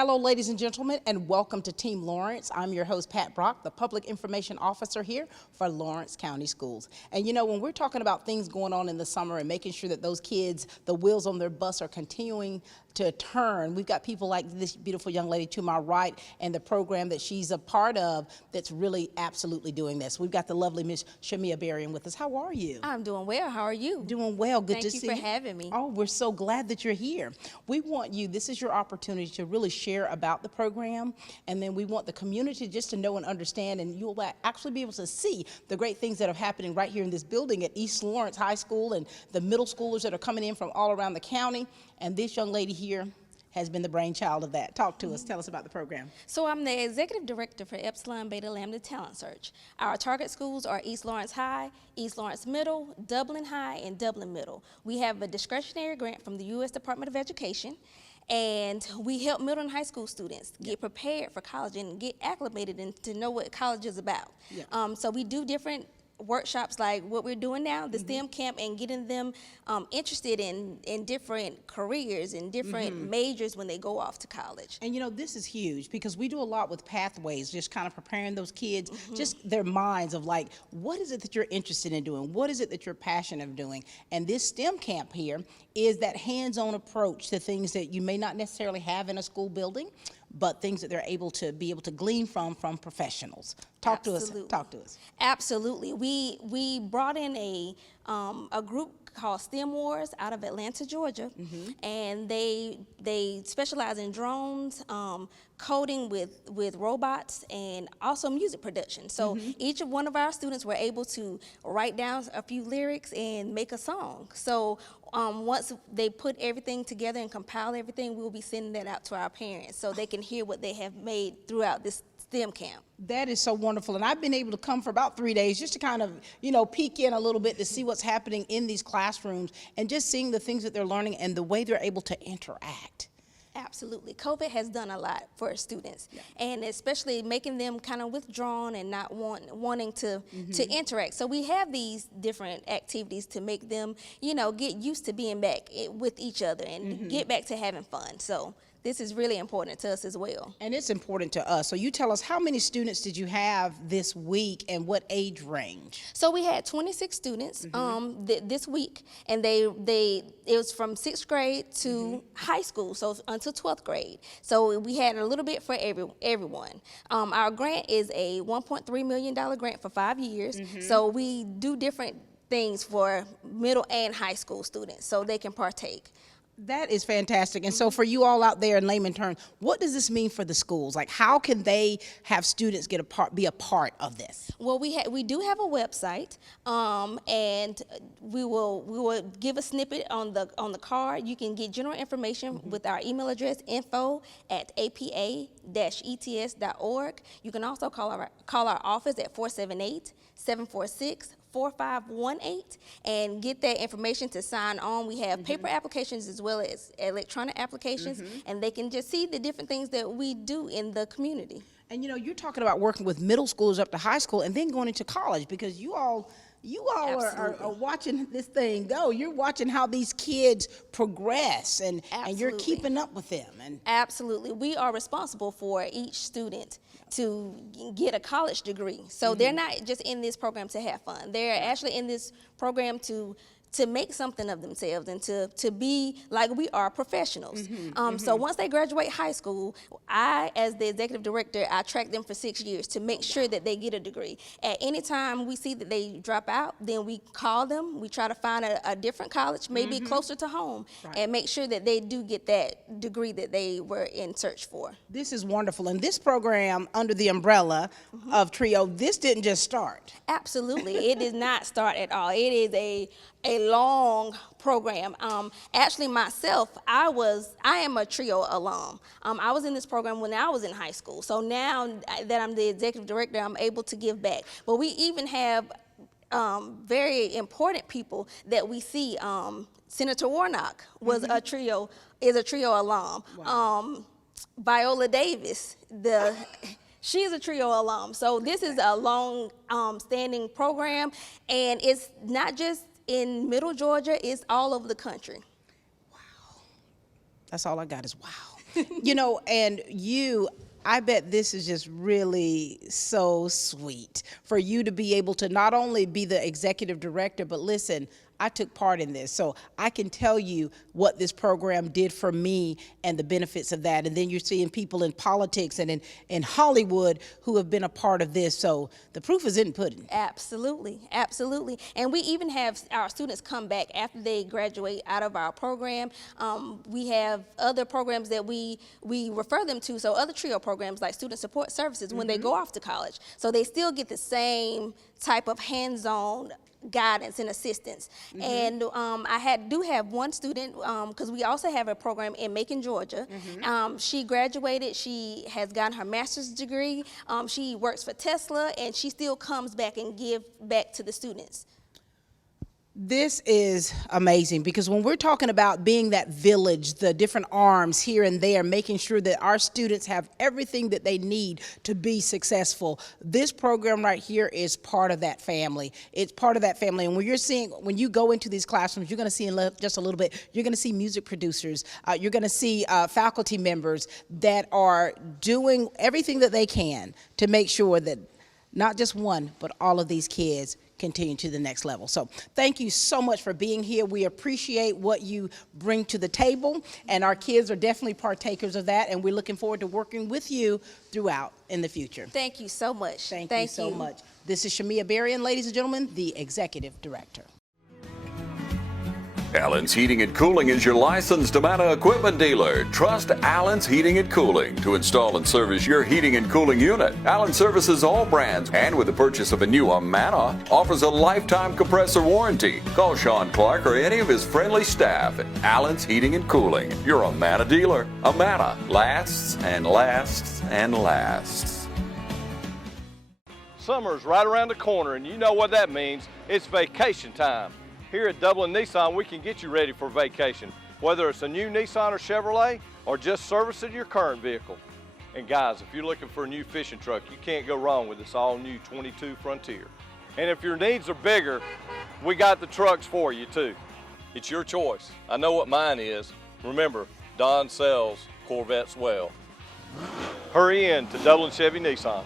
Hello, ladies and gentlemen, and welcome to Team Lawrence. I'm your host, Pat Brock, the Public Information Officer here for Lawrence County Schools. And you know, when we're talking about things going on in the summer and making sure that those kids, the wheels on their bus are continuing to turn, we've got people like this beautiful young lady to my right and the program that she's a part of that's really absolutely doing this. We've got the lovely Miss Chamea Berrian with us. How are you? I'm doing well. How are you? Doing well. Good to see you. Thank you for having me. Oh, we're so glad that you're here. We want you, this is your opportunity to really share about the program, and then we want the community just to know and understand, and you'll actually be able to see the great things that are happening right here in this building at East Lawrence High School and the middle schoolers that are coming in from all around the county. And this young lady here has been the brainchild of that. Talk to us. Tell us about the program. So I'm the Executive Director for Epsilon Beta Lambda Talent Search. Our target schools are East Lawrence High, East Lawrence Middle, Dublin High, and Dublin Middle. We have a discretionary grant from the U.S. Department of Education, and we help middle and high school students get prepared for college and get acclimated and to know what college is about. So we do different workshops like what we're doing now, the STEM camp, and getting them interested in different careers and different majors when they go off to college. And you know, this is huge because we do a lot with pathways, just kind of preparing those kids, just their minds of like, what is it that you're interested in doing? What is it that you're passionate of doing? And this STEM camp here is that hands-on approach to things that you may not necessarily have in a school building, but things that they're able to glean from professionals. Talk to us. Absolutely. We brought in a group called STEM Wars out of Atlanta, Georgia, and they specialize in drones, coding with robots, and also music production. So each one of our students were able to write down a few lyrics and make a song. So once they put everything together and compile everything, we'll be sending that out to our parents so they can hear what they have made throughout this STEM camp. That is so wonderful, and I've been able to come for about 3 days just to kind of, you know, peek in a little bit to see what's happening in these classrooms and just seeing the things that they're learning and the way they're able to interact. Absolutely. COVID has done a lot for students, and especially making them kind of withdrawn and not wanting to interact. So we have these different activities to make them, you know, get used to being back with each other and get back to having fun. So this is really important to us as well. And it's important to us. So you tell us, how many students did you have this week and what age range? So we had 26 students this week, and it was from 6th grade to high school, so until 12th grade. So we had a little bit for everyone. Our grant is a $1.3 million grant for 5 years. So we do different things for middle and high school students so they can partake. That is fantastic. And so for you all out there in layman terms, what does this mean for the schools? Like, how can they have students be a part of this? Well, we do have a website, and we will give a snippet on the card. You can get general information with our email address, info@apa-ets.org. You can also call our office at 478-746-4518 and get that information to sign on. We have paper applications as well as electronic applications, and they can just see the different things that we do in the community. And you know, you're talking about working with middle schoolers up to high school and then going into college, because you all are watching this thing go. You're watching how these kids progress, and you're keeping up with them. And absolutely, we are responsible for each student to get a college degree. So they're not just in this program to have fun. They're actually in this program to make something of themselves and to be like we are professionals. So once they graduate high school, I, as the executive director, I track them for 6 years to make sure that they get a degree. At any time we see that they drop out, then we call them. We try to find a different college, maybe closer to home, and make sure that they do get that degree that they were in search for. This is wonderful. And this program, under the umbrella of TRIO, this didn't just start. Absolutely. It did not start at all. It is a long program. Actually, myself, I am a TRIO alum. I was in this program when I was in high school. So now that I'm the executive director, I'm able to give back. But we even have very important people that we see. Senator Warnock was a TRIO alum. Wow. Viola Davis, she's a TRIO alum. So this is a long standing program, and it's not just in Middle Georgia, it's all over the country. Wow. That's all I got is wow. You know, and I bet this is just really so sweet for you to be able to not only be the executive director, but listen, I took part in this, so I can tell you what this program did for me and the benefits of that. And then you're seeing people in politics and in Hollywood who have been a part of this. So the proof is in the pudding. Absolutely, absolutely. And we even have our students come back after they graduate out of our program. We have other programs that we refer them to, so other TRIO programs like Student Support Services when they go off to college. So they still get the same type of hands-on guidance and assistance. And I do have one student, because we also have a program in Macon, Georgia. She graduated, she has gotten her master's degree, she works for Tesla, and she still comes back and give back to the students. This is amazing, because when we're talking about being that village, the different arms here and there, making sure that our students have everything that they need to be successful, this program right here is part of that family. It's part of that family. And when you go into these classrooms, you're going to see in just a little bit, you're going to see music producers, you're going to see faculty members that are doing everything that they can to make sure that not just one, but all of these kids continue to the next level. So thank you so much for being here. We appreciate what you bring to the table, and our kids are definitely partakers of that, and we're looking forward to working with you throughout in the future. Thank you so much. Thank you so much. This is Chamea Berrian, ladies and gentlemen, the Executive Director. Allen's Heating and Cooling is your licensed Amana equipment dealer. Trust Allen's Heating and Cooling to install and service your heating and cooling unit. Allen services all brands, and with the purchase of a new Amana, offers a lifetime compressor warranty. Call Sean Clark or any of his friendly staff at Allen's Heating and Cooling, your Amana dealer. Amana lasts and lasts and lasts. Summer's right around the corner, and you know what that means. It's vacation time. Here at Dublin Nissan, we can get you ready for vacation, whether it's a new Nissan or Chevrolet or just servicing your current vehicle. And guys, if you're looking for a new fishing truck, you can't go wrong with this all-new 22 Frontier. And if your needs are bigger, we got the trucks for you too. It's your choice. I know what mine is. Remember, Don sells Corvettes well. Hurry in to Dublin Chevy Nissan.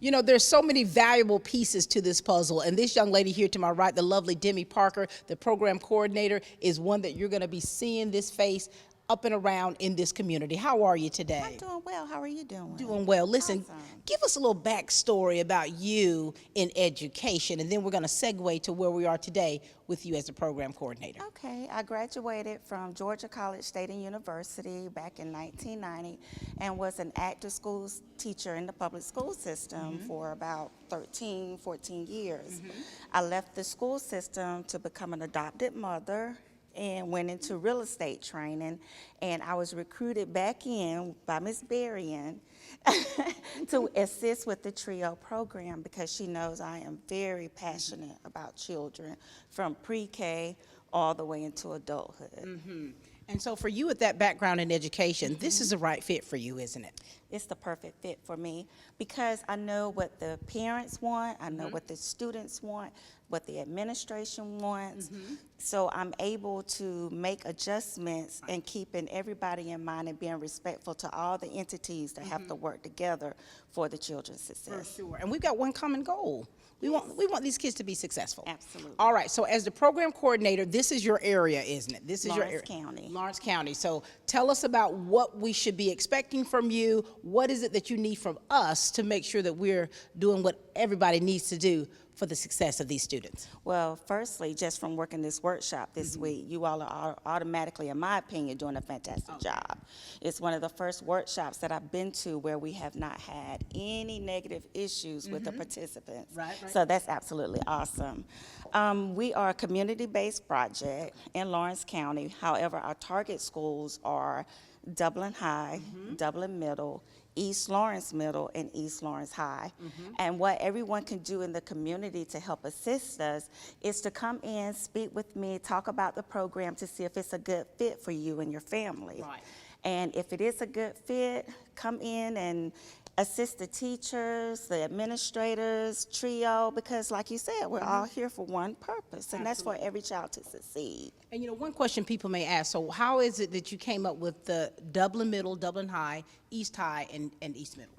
You know, there's so many valuable pieces to this puzzle, and this young lady here to my right, the lovely Demi Parker, the program coordinator, is one that you're going to be seeing this face up and around in this community. How are you today? I'm doing well. How are you doing? Doing well. Listen, awesome. Give us a little backstory about you in education, and then we're going to segue to where we are today with you as the program coordinator. Okay, I graduated from Georgia College State and University back in 1990 and was an active schools teacher in the public school system for about 13, 14 years. I left the school system to become an adopted mother and went into real estate training, and I was recruited back in by Ms. Berrian to assist with the TRIO program because she knows I am very passionate about children from pre-K all the way into adulthood. And so for you with that background in education, this is the right fit for you, isn't it? It's the perfect fit for me because I know what the parents want, I know what the students want, what the administration wants. So I'm able to make adjustments and keeping everybody in mind and being respectful to all the entities that have to work together for the children's success. For sure. And we've got one common goal. We want these kids to be successful. Absolutely. All right, so as the program coordinator, this is your area, isn't it? This is your area. Lawrence County. Lawrence County. So tell us about what we should be expecting from you. What is it that you need from us to make sure that we're doing what everybody needs to do for the success of these students? Well, firstly, just from working this workshop this week, you all are automatically, in my opinion, doing a fantastic job. It's one of the first workshops that I've been to where we have not had any negative issues with the participants. Right. So that's absolutely awesome. We are a community-based project in Lawrence County. However, our target schools are Dublin High, Dublin Middle, East Lawrence Middle, and East Lawrence High. And what everyone can do in the community to help assist us is to come in, speak with me, talk about the program to see if it's a good fit for you and your family. Right. And if it is a good fit, come in and assist the teachers, the administrators, trio, because like you said, we're all here for one purpose, and that's for every child to succeed. And one question people may ask, so how is it that you came up with the Dublin Middle, Dublin High, East High, and East Middle?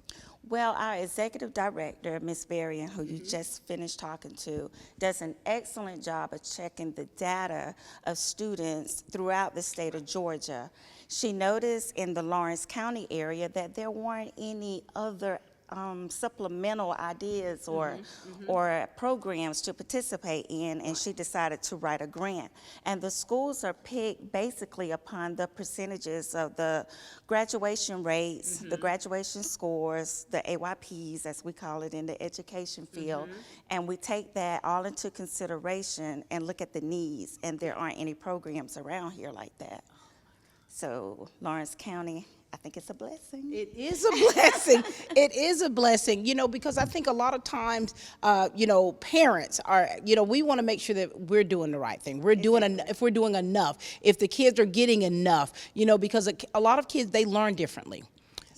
Well, our executive director, Ms. Berrian, who you just finished talking to, does an excellent job of checking the data of students throughout the state of Georgia. She noticed in the Lawrence County area that there weren't any other supplemental ideas or programs to participate in, and she decided to write a grant. And the schools are picked basically upon the percentages of the graduation rates, the graduation scores, the AYPs, as we call it in the education field, and we take that all into consideration and look at the needs, and there aren't any programs around here like that. So Lawrence County, I think it's a blessing. It is a blessing. It is a blessing, because I think a lot of times, parents are, we want to make sure that we're doing the right thing. We're doing, if we're doing enough, if the kids are getting enough, because a lot of kids, they learn differently.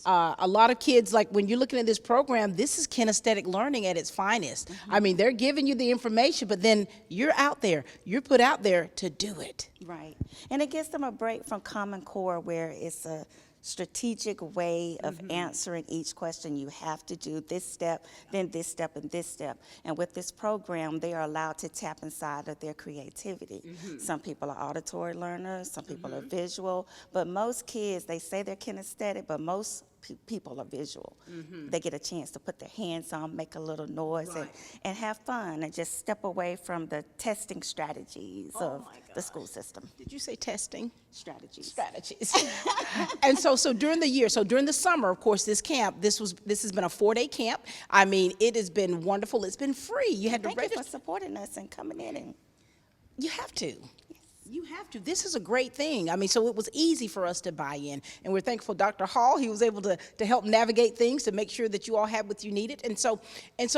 A lot of kids, like when you're looking at this program, this is kinesthetic learning at its finest. I mean, they're giving you the information, but then you're out there, you're put out there to do it. Right. And it gives them a break from Common Core, where it's a strategic way of answering each question. You have to do this step, then this step, and this step. And with this program, they are allowed to tap inside of their creativity. Some people are auditory learners, some people are visual, but most kids, they say they're kinesthetic, but most people are visual. They get a chance to put their hands on, make a little noise, and have fun, and just step away from the testing strategies of the school system. Did you say testing? Strategies. And so during the year, during the summer, of course, this camp, this has been a 4-day camp. I mean, it has been wonderful. It's been free. You had to register. Thank you for supporting us and coming in. And you have to. You have to. This is a great thing. I mean, so it was easy for us to buy in. And we're thankful Dr. Hall, he was able to help navigate things to make sure that you all had what you needed. And so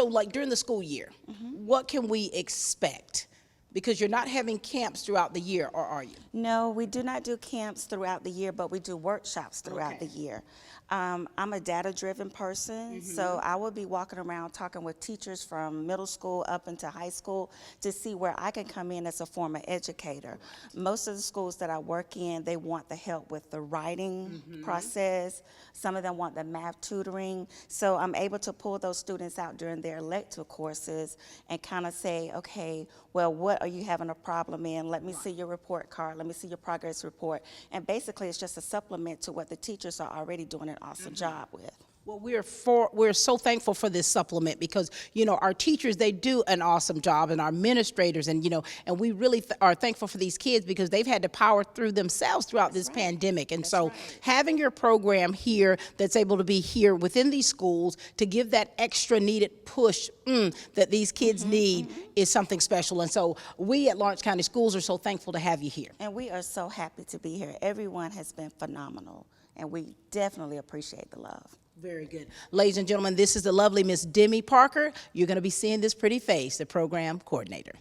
like during the school year, what can we expect? Because you're not having camps throughout the year, or are you? No, we do not do camps throughout the year, but we do workshops throughout the year. I'm a data-driven person, so I will be walking around talking with teachers from middle school up into high school to see where I can come in as a former educator. Most of the schools that I work in, they want the help with the writing process. Some of them want the math tutoring. So I'm able to pull those students out during their elective courses and kind of say, okay, well, what are you having a problem in? Let me see your report card. Let me see your progress report. And basically, it's just a supplement to what the teachers are already doing an awesome job with. Well, we're so thankful for this supplement because, our teachers, they do an awesome job, and our administrators, and, and we really are thankful for these kids because they've had to power through themselves throughout this pandemic. And so having your program here that's able to be here within these schools to give that extra needed push that these kids need is something special. And so we at Lawrence County Schools are so thankful to have you here. And we are so happy to be here. Everyone has been phenomenal, and we definitely appreciate the love. Very good. Ladies and gentlemen, this is the lovely Miss Demi Parker. You're going to be seeing this pretty face, the program coordinator.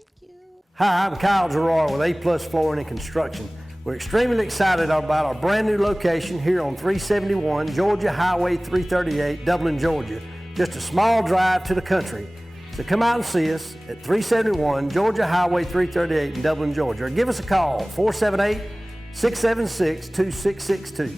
Hi, I'm Kyle Gerard with A+ Flooring and Construction. We're extremely excited about our brand new location here on 371 Georgia Highway 338, Dublin, Georgia. Just a small drive to the country. So come out and see us at 371 Georgia Highway 338 in Dublin, Georgia. Or give us a call, 478-676-2662.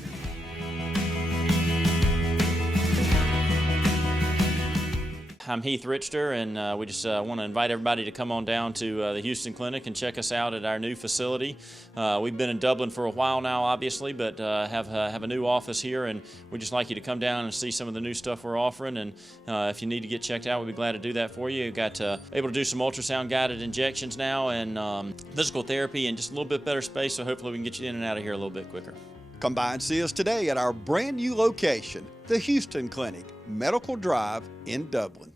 I'm Heath Richter, and we just want to invite everybody to come on down to the Houston Clinic and check us out at our new facility. We've been in Dublin for a while now, obviously, but have a new office here, and we'd just like you to come down and see some of the new stuff we're offering. And if you need to get checked out, we'd be glad to do that for you. We've got able to do some ultrasound-guided injections now, and physical therapy, and just a little bit better space, so hopefully we can get you in and out of here a little bit quicker. Come by and see us today at our brand new location, the Houston Clinic, Medical Drive in Dublin.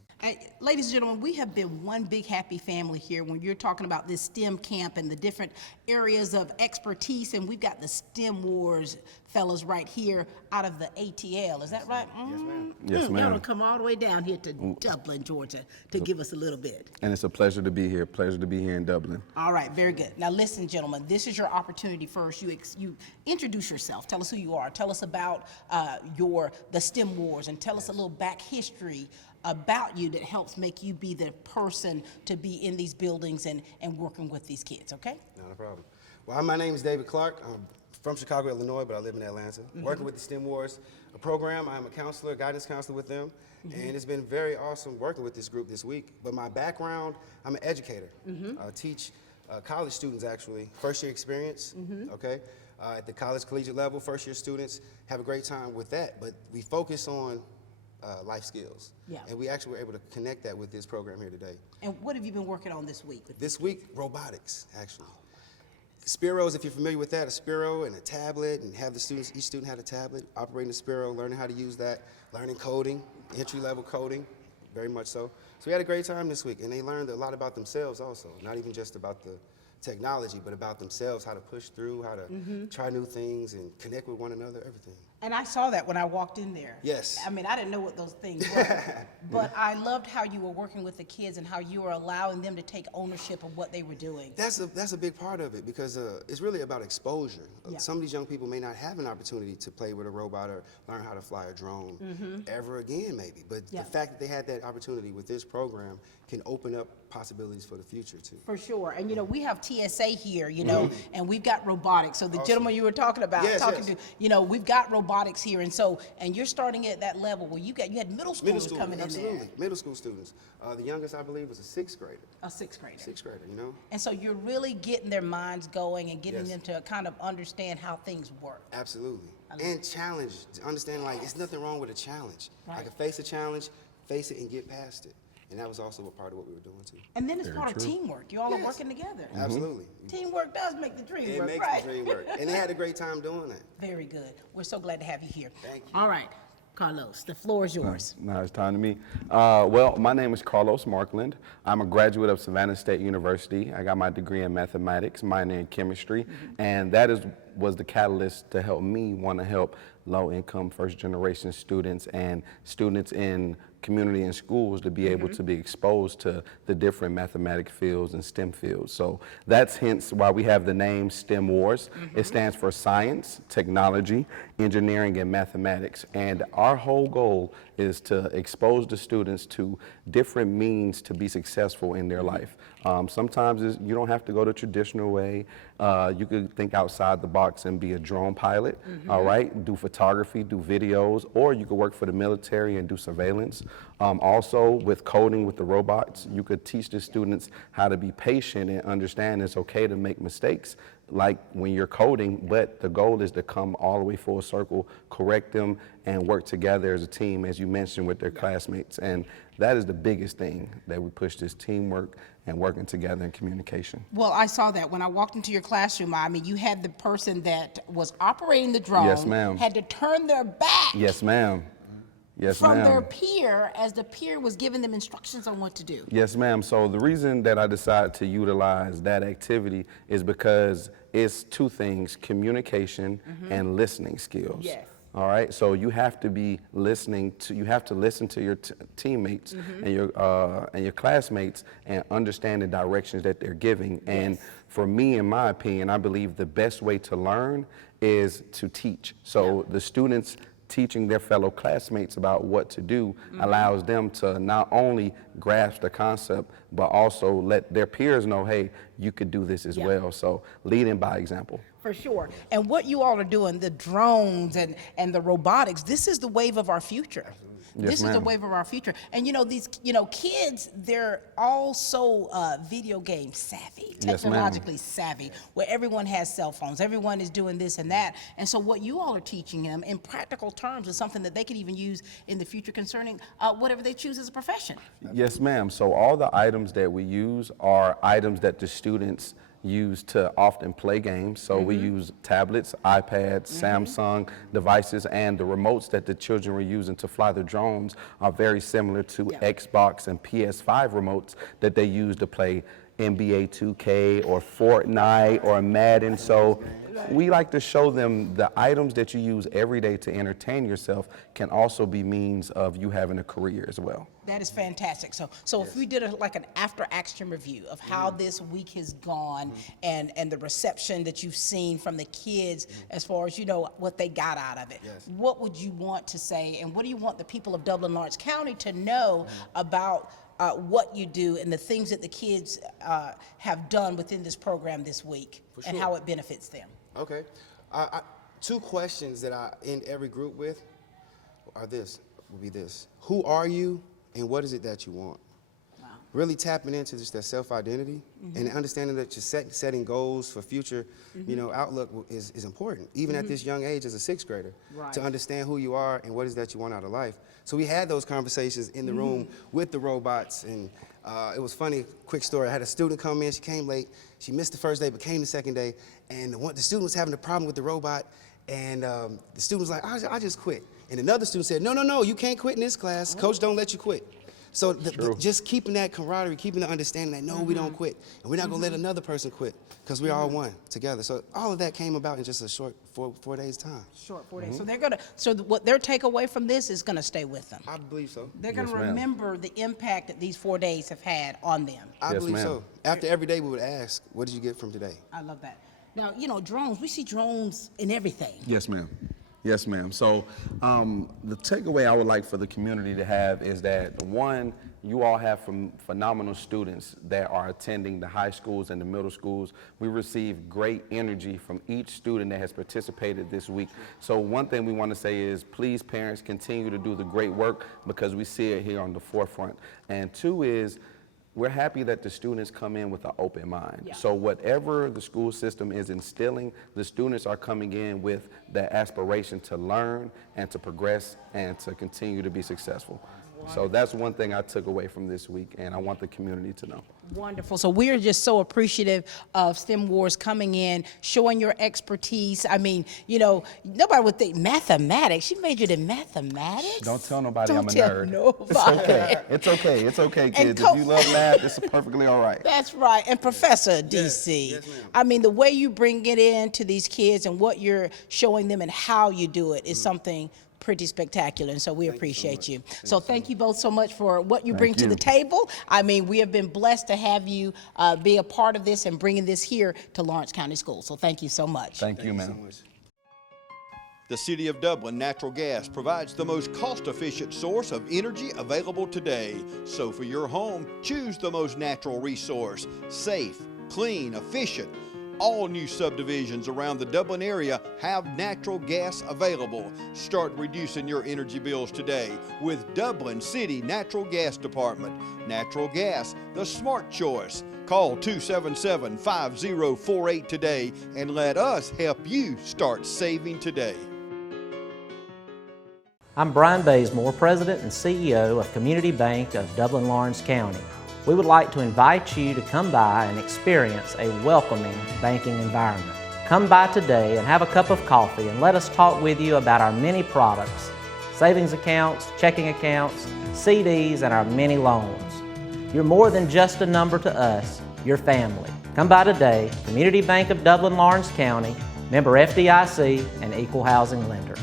Ladies and gentlemen, we have been one big happy family here when you're talking about this STEM camp and the different areas of expertise, and we've got the STEM Wars fellas right here out of the ATL. Is that right? Yes, ma'am. Yes, ma'am. Y'all come all the way down here to Dublin, Georgia, to give us a little bit. And it's a pleasure to be here. Pleasure to be here in Dublin. All right, very good. Now listen, gentlemen, this is your opportunity first. You introduce yourself. Tell us who you are. Tell us about the STEM Wars, and tell us a little back history about you that helps make you be the person to be in these buildings and working with these kids, okay? Not a problem. Well, my name is David Clark. I'm from Chicago, Illinois, but I live in Atlanta. Working with the STEM Wars program. I'm a counselor, guidance counselor with them, and it's been very awesome working with this group this week. But my background, I'm an educator. I teach college students, actually, first-year experience, okay? At the college collegiate level, first-year students have a great time with that, but we focus on life skills. Yeah. And we actually were able to connect that with this program here today. And what have you been working on this week? This week, robotics, actually. Spiros, if you're familiar with that, a Spiro and a tablet, and have the students, each student had a tablet, operating the Spiro, learning how to use that, learning coding, entry-level coding, very much so. So we had a great time this week, and they learned a lot about themselves also, not even just about the technology, but about themselves, how to push through, how to try new things and connect with one another, everything. And I saw that when I walked in there. Yes. I mean, I didn't know what those things were, but I loved how you were working with the kids and how you were allowing them to take ownership of what they were doing. That's a big part of it, because it's really about exposure. Yeah. Some of these young people may not have an opportunity to play with a robot or learn how to fly a drone ever again, maybe. But Yeah. the fact that they had that opportunity with this program can open up possibilities for the future, too. For sure. And, we have TSA here, and we've got robotics. So the gentleman you were talking about, Yes, talking yes. to, we've got robotics here. And you're starting at that level where you had middle schoolers coming absolutely. in there. Middle school students. The youngest, I believe, was a sixth grader. A sixth grader. Sixth grader, And so you're really getting their minds going and getting Yes. them to kind of understand how things work. Absolutely. And challenge, to understand, it's nothing wrong with a challenge. I Right. can face a challenge, face it, and get past it. And that was also a part of what we were doing, too. And then it's part of teamwork. You all are working together. Absolutely. Teamwork does make the dream It work, makes right? the dream work. And they had a great time doing that. Very good. We're so glad to have you here. Thank you. All right, Karlos, the floor is yours. Now it's time to me. Well, my name is Karlos Markland. I'm a graduate of Savannah State University. I got my degree in mathematics, minor in chemistry, and that was the catalyst to help me want to help low-income, first-generation students and students in community and schools to be able to be exposed to the different mathematic fields and STEM fields. So that's hence why we have the name STEM Wars. It stands for science, technology, engineering, and mathematics. And our whole goal is to expose the students to different means to be successful in their life. Sometimes you don't have to go the traditional way. You could think outside the box and be a drone pilot, all right? Do photography, do videos, or you could work for the military and do surveillance. Also, with coding with the robots, you could teach the students how to be patient and understand it's okay to make mistakes, like when you're coding, but the goal is to come all the way full circle, correct them, and work together as a team, as you mentioned, with their classmates. And that is the biggest thing that we push, this teamwork and working together in communication. Well, I saw that when I walked into your classroom. I mean, you had the person that was operating the drone. Yes, ma'am. Had to turn their back Yes, ma'am. Yes, from ma'am. their peer as the peer was giving them instructions on what to do. Yes, ma'am. So the reason that I decided to utilize that activity is because it's two things: communication and listening skills. Yes. All right. So you have to be listening to. You have to listen to your teammates and your classmates and understand the directions that they're giving. And for me, in my opinion, I believe the best way to learn is to teach. So the students teaching their fellow classmates about what to do allows them to not only grasp the concept, but also let their peers know, hey, you could do this as well. So leading by example. For sure. And what you all are doing, the drones and the robotics, this is the wave of our future. Yes, This is the ma'am. wave of our future. And these, kids, they're all so video game savvy, Yes, ma'am. technologically savvy, where everyone has cell phones, everyone is doing this and that. And so what you all are teaching them in practical terms is something that they could even use in the future concerning whatever they choose as a profession. Yes, ma'am. So all the items that we use are items that the students use to often play games. So we use tablets, iPads, Samsung devices, and the remotes that the children were using to fly the drones are very similar to Xbox and PS5 remotes that they use to play NBA 2K or Fortnite or Madden. So we like to show them the items that you use every day to entertain yourself can also be means of you having a career as well. That is fantastic. So if we did like an after-action review of how this week has gone and the reception that you've seen from the kids as far as, you know, what they got out of it, what would you want to say, and what do you want the people of Dublin-Lawrence County to know about what you do and the things that the kids have done within this program this week and how it benefits them? Okay. Two questions that I end every group with will be this. Who are you and what is it that you want? Wow. Really tapping into just that self-identity and understanding that you're setting goals for future, you know, outlook is important, even at this young age as a sixth grader, to understand who you are and what is that you want out of life. So we had those conversations in the room with the robots, and it was funny, quick story. I had a student come in, she came late, she missed the first day but came the second day, and the student was having a problem with the robot, and the student was like, I just quit. And another student said, no, you can't quit in this class. Coach don't let you quit. So just keeping that camaraderie, keeping the understanding that no, we don't quit, and we're not gonna let another person quit, because we're all one together. So all of that came about in just a short four days time. Short 4 days. So what their takeaway from this is gonna stay with them. I believe so. They're gonna remember the impact that these 4 days have had on them. I believe so. After every day we would ask, what did you get from today? I love that. Now, you know, drones, we see drones in everything. Yes, ma'am. Yes, ma'am. So the takeaway I would like for the community to have is that, one, you all have phenomenal students that are attending the high schools and the middle schools. We receive great energy from each student that has participated this week. So one thing we want to say is, please, parents, continue to do the great work, because we see it here on the forefront. And two is, we're happy that the students come in with an open mind. So whatever the school system is instilling, the students are coming in with that aspiration to learn and to progress and to continue to be successful. So that's one thing I took away from this week, and I want the community to know. Wonderful. So we are just so appreciative of STEM Wars coming in, showing your expertise. I mean, you know, nobody would think mathematics. You majored in mathematics? Don't tell nobody Don't I'm a tell nerd. nobody. It's okay. It's okay. It's okay, kids. If you love math, it's perfectly all right. That's right. And Professor DC, Yes, ma'am. I mean, the way you bring it in to these kids and what you're showing them and how you do it is something pretty spectacular, and so we appreciate you. So thank you both so much for what you bring to the table. I mean, we have been blessed to have you be a part of this and bringing this here to Lawrence County Schools. So thank you so much. Thank you, ma'am. The City of Dublin Natural Gas provides the most cost-efficient source of energy available today. So for your home, choose the most natural resource. Safe, clean, efficient. All new subdivisions around the Dublin area have natural gas available. Start reducing your energy bills today with Dublin City Natural Gas Department. Natural gas, the smart choice. Call 277-5048 today and let us help you start saving today. I'm Brian Bazemore, President and CEO of Community Bank of Dublin-Lawrence County. We would like to invite you to come by and experience a welcoming banking environment. Come by today and have a cup of coffee and let us talk with you about our many products, savings accounts, checking accounts, CDs, and our many loans. You're more than just a number to us, you're family. Come by today, Community Bank of Dublin-Lawrence County, member FDIC, and equal housing lender.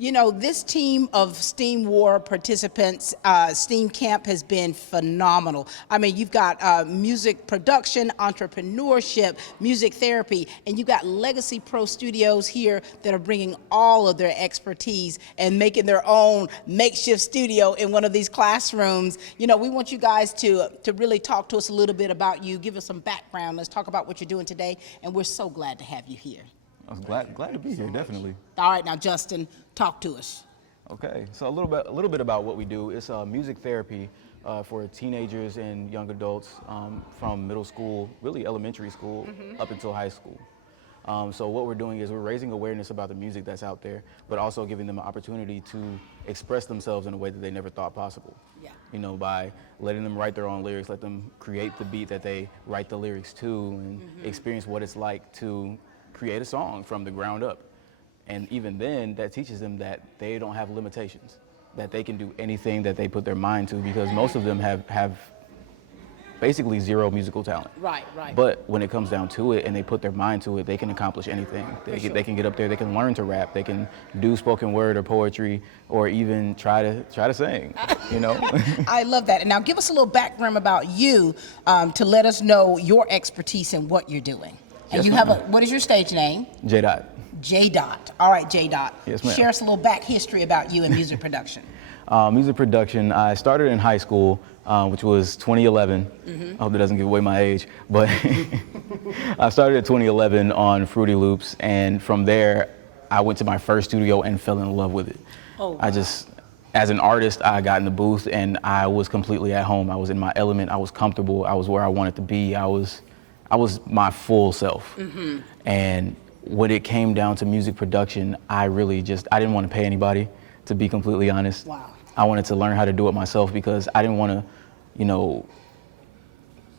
You know, this team of STEAM War participants, STEAM Camp has been phenomenal. I mean, you've got music production, entrepreneurship, music therapy, and you've got Legacy Pro Studios here that are bringing all of their expertise and making their own makeshift studio in one of these classrooms. You know, we want you guys to really talk to us a little bit about you, give us some background. Let's talk about what you're doing today, and we're so glad to have you here. I'm glad to be here, definitely. All right, now Justin, talk to us. Okay, so a little bit about what we do. It's music therapy for teenagers and young adults from middle school, really elementary school, up until high school. So what we're doing is we're raising awareness about the music that's out there, but also giving them an opportunity to express themselves in a way that they never thought possible. Yeah. You know, by letting them write their own lyrics, let them create the beat that they write the lyrics to, and experience what it's like to create a song from the ground up. And even then, that teaches them that they don't have limitations, that they can do anything that they put their mind to, because most of them have basically zero musical talent. Right, right. But when it comes down to it and they put their mind to it, they can accomplish anything. They can get up there, they can learn to rap, they can do spoken word or poetry, or even try to sing, you know? I love that. And now give us a little background about you to let us know your expertise in what you're doing. And Yes, you ma'am. have what is your stage name? J-Dot. J-Dot. All right, J-Dot. Yes, ma'am. Share us a little back history about you in music production. Music production, I started in high school, which was 2011. I hope that doesn't give away my age, but I started at 2011 on Fruity Loops, and from there, I went to my first studio and fell in love with it. Oh, wow. I just, as an artist, I got in the booth and I was completely at home. I was in my element, I was comfortable, I was where I wanted to be, I was my full self. And when it came down to music production, I didn't want to pay anybody, to be completely honest. Wow. I wanted to learn how to do it myself because I didn't want to, you know,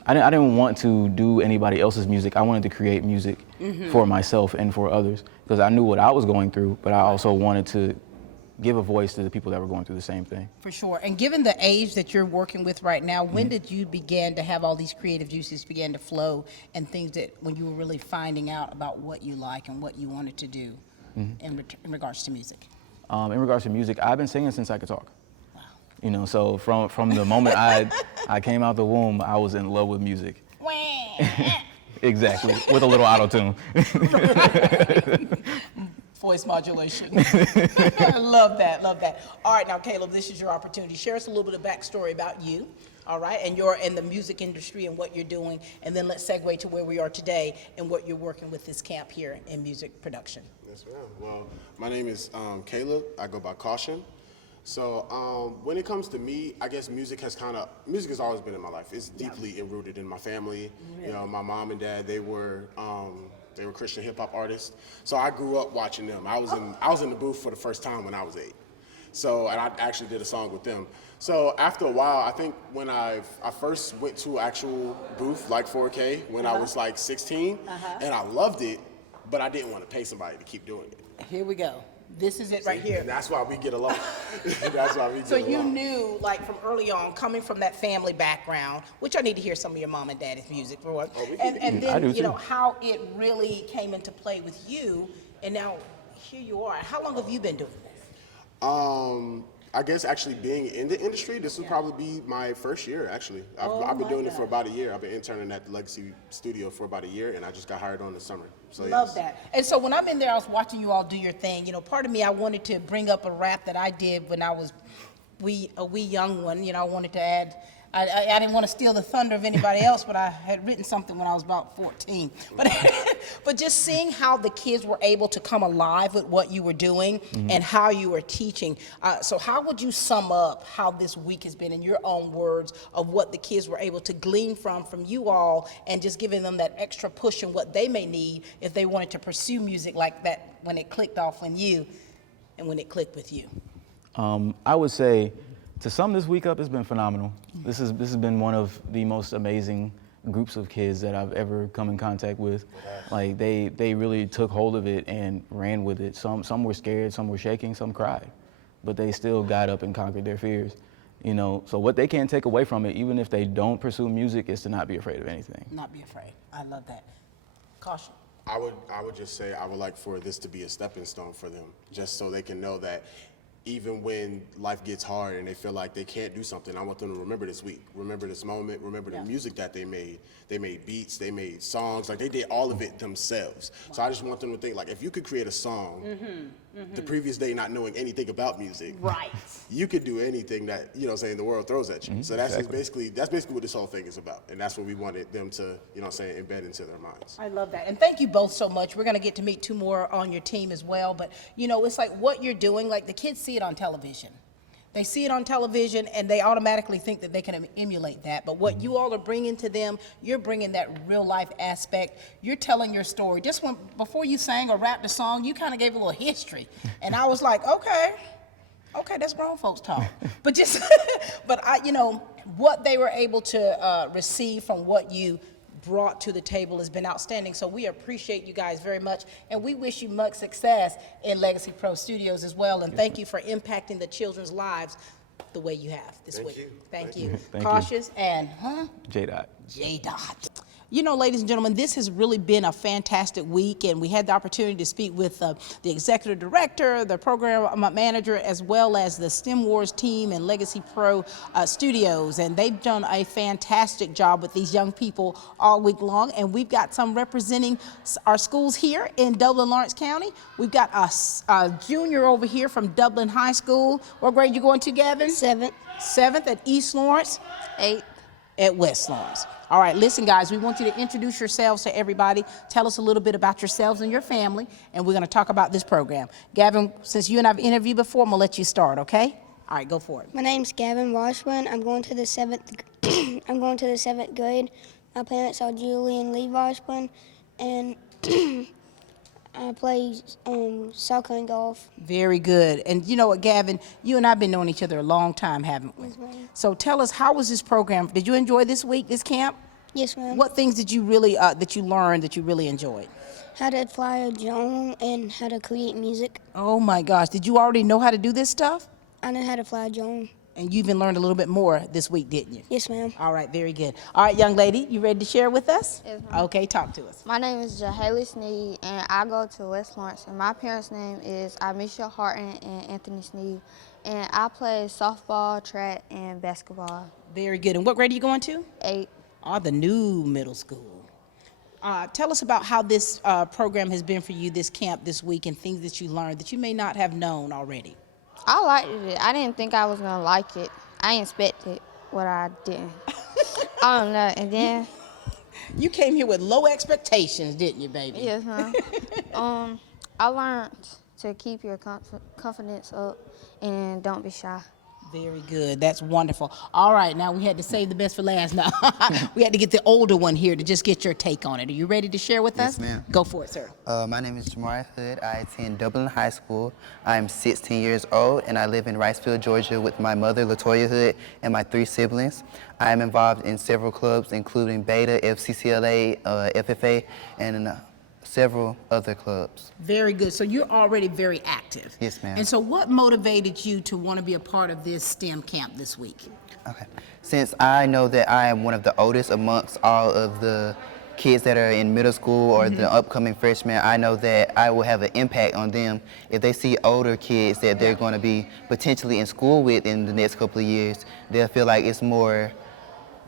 I didn't want to do anybody else's music. I wanted to create music for myself and for others because I knew what I was going through, but I also wanted to give a voice to the people that were going through the same thing. For sure. And given the age that you're working with right now, when did you begin to have all these creative juices begin to flow and things that when you were really finding out about what you like and what you wanted to do in regards to music? In regards to music, I've been singing since I could talk. Wow. You know, so from the moment I came out the womb, I was in love with music. Exactly, with a little auto-tune. Voice modulation. I love that, love that. All right, now Caleb, this is your opportunity. Share us a little bit of backstory about you, all right, and you're in the music industry and what you're doing, and then let's segue to where we are today and what you're working with this camp here in music production. Yes, ma'am. Well, my name is Caleb. I go by Caution. So when it comes to me, I guess music has always been in my life. It's deeply rooted in my family. You know, my mom and dad, they were Christian hip hop artists. So I grew up watching them. I was in the booth for the first time when I was 8. So, and I actually did a song with them. So after a while, I think when I first went to actual booth like 4K when I was like 16, and I loved it, but I didn't want to pay somebody to keep doing it. Here we go. This is it right here. And that's why we get along. That's why we get along. So you knew, like from early on, coming from that family background, which I need to hear some of your mom and daddy's music for one, and then you know how it really came into play with you, and now here you are. How long have you been doing this? I guess actually being in the industry, this will probably be my first year actually. I've been doing it for about a year. I've been interning at the Legacy Studio for about a year, and I just got hired on this summer. So Love that. And so when I'm in there, I was watching you all do your thing. You know, part of me, I wanted to bring up a rap that I did when I was a wee young one. You know, I wanted to add, I didn't want to steal the thunder of anybody else, but I had written something when I was about 14. But just seeing how the kids were able to come alive with what you were doing and how you were teaching. So how would you sum up how this week has been in your own words of what the kids were able to glean from you all and just giving them that extra push in what they may need if they wanted to pursue music like that when it clicked off on you and when it clicked with you? I would say, to sum this week up, it's been phenomenal. This has been one of the most amazing groups of kids that I've ever come in contact with. Like they really took hold of it and ran with it. Some were scared, some were shaking, some cried, but they still got up and conquered their fears. You know, so what they can take away from it, even if they don't pursue music, is to not be afraid of anything. Not be afraid. I love that. Caution. I would just say I would like for this to be a stepping stone for them, just so they can know that even when life gets hard and they feel like they can't do something, I want them to remember this week, remember this moment, remember the music that they made. They made beats, they made songs, like they did all of it themselves. Wow. So I just want them to think, like, if you could create a song the previous day not knowing anything about music, right, you could do anything that, you know, saying the world throws at you. So that's basically what this whole thing is about. And that's what we wanted them to, you know, saying embed into their minds. I love that. And thank you both so much. We're going to get to meet 2 more on your team as well. But, you know, it's like what you're doing, like the kids see it on television. They see it on television and they automatically think that they can emulate that. But what you all are bringing to them, you're bringing that real life aspect. You're telling your story. Just before you sang or rapped a song, you kind of gave a little history. And I was like, okay, that's grown folks talk. But what they were able to receive from what you brought to the table has been outstanding. So we appreciate you guys very much, and we wish you much success in Legacy Pro Studios as well. And thank you for impacting the children's lives the way you have this week. Thank you. Cautious and J-Dot. J-Dot. You know, ladies and gentlemen, this has really been a fantastic week, and we had the opportunity to speak with the executive director, the program manager, as well as the STEM Wars team and Legacy Pro Studios, and they've done a fantastic job with these young people all week long, and we've got some representing our schools here in Dublin, Lawrence County. We've got a junior over here from Dublin High School. What grade you going to, Gavin? 7th. 7th at East Lawrence? 8th. At West Lawrence. All right, listen, guys, we want you to introduce yourselves to everybody. Tell us a little bit about yourselves and your family, and we're going to talk about this program. Gavin, since you and I have interviewed before, I'm going to let you start, okay? All right, go for it. My name's Gavin Washburn. I'm going to the 7th grade. My parents are Julie and Lee Washburn, and I play soccer and golf. Very good. And you know what, Gavin, you and I have been knowing each other a long time, haven't we? Yes, ma'am. So tell us, how was this program? Did you enjoy this week, this camp? Yes, ma'am. What things did you really, that you learned that you really enjoyed? How to fly a drone and how to create music. Oh my gosh, did you already know how to do this stuff? I know how to fly a drone. And you even learned a little bit more this week, didn't you? Yes, ma'am. All right, very good. All right, young lady, you ready to share with us? Yes, ma'am. Okay, talk to us. My name is Jahalee Sneed, and I go to West Lawrence, and my parents' name is Amisha Harton and Anthony Sneed, and I play softball, track, and basketball. Very good. And what grade are you going to? 8th. Oh, the new middle school. Tell us about how this program has been for you, this camp this week, and things that you learned that you may not have known already. I liked it. I didn't think I was gonna like it. I expected what I didn't. I don't know, and then you came here with low expectations, didn't you, baby? Yes, huh? I learned to keep your confidence up and don't be shy. Very good. That's wonderful. All right, now we had to save the best for last. Now we had to get the older one here to just get your take on it. Are you ready to share with us? Yes, ma'am. Go for it, sir. My name is Jamari Hood. I attend Dublin High School. I am 16 years old, and I live in Ricefield, Georgia, with my mother, Latoya Hood, and my 3 siblings. I am involved in several clubs, including Beta, FCCLA, FFA, and several other clubs. Very good. So you're already very active. Yes, ma'am. And so what motivated you to want to be a part of this STEM camp this week? Okay. Since I know that I am one of the oldest amongst all of the kids that are in middle school or the upcoming freshmen, I know that I will have an impact on them. If they see older kids that they're going to be potentially in school with in the next couple of years, they'll feel like it's more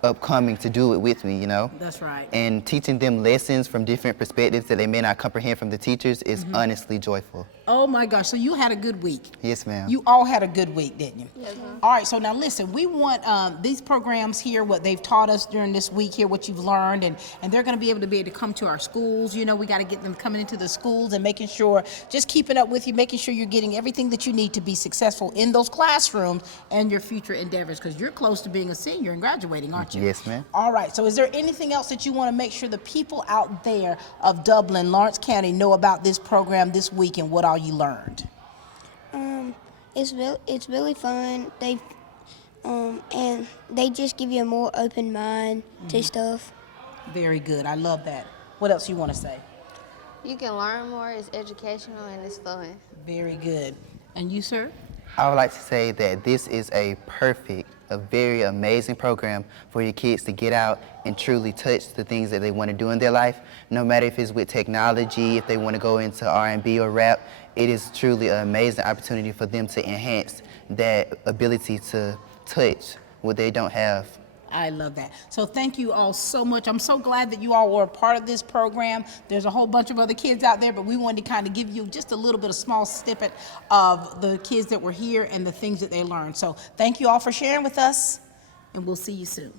upcoming to do it with me, you know? That's right. And teaching them lessons from different perspectives that they may not comprehend from the teachers is honestly joyful. Oh my gosh, so you had a good week. Yes, ma'am. You all had a good week, didn't you? Yes, ma'am. All right, so now listen, we want these programs here, what they've taught us during this week here, what you've learned, and they're gonna be able to come to our schools. You know, we gotta get them coming into the schools and making sure, just keeping up with you, making sure you're getting everything that you need to be successful in those classrooms and your future endeavors, because you're close to being a senior and graduating, aren't you? Yes, ma'am. All right, so is there anything else that you want to make sure the people out there of Dublin, Lawrence County know about this program this week and what all you learned? It's really fun. And they just give you a more open mind to stuff. Very good. I love that. What else you want to say? You can learn more. It's educational and it's fun. Very good. And you, sir? I would like to say that this is a very amazing program for your kids to get out and truly touch the things that they want to do in their life. No matter if it's with technology, if they want to go into R&B or rap, it is truly an amazing opportunity for them to enhance that ability to touch what they don't have. I love that. So thank you all so much. I'm so glad that you all were a part of this program. There's a whole bunch of other kids out there, but we wanted to kind of give you just a little bit of small snippet of the kids that were here and the things that they learned. So thank you all for sharing with us, and we'll see you soon.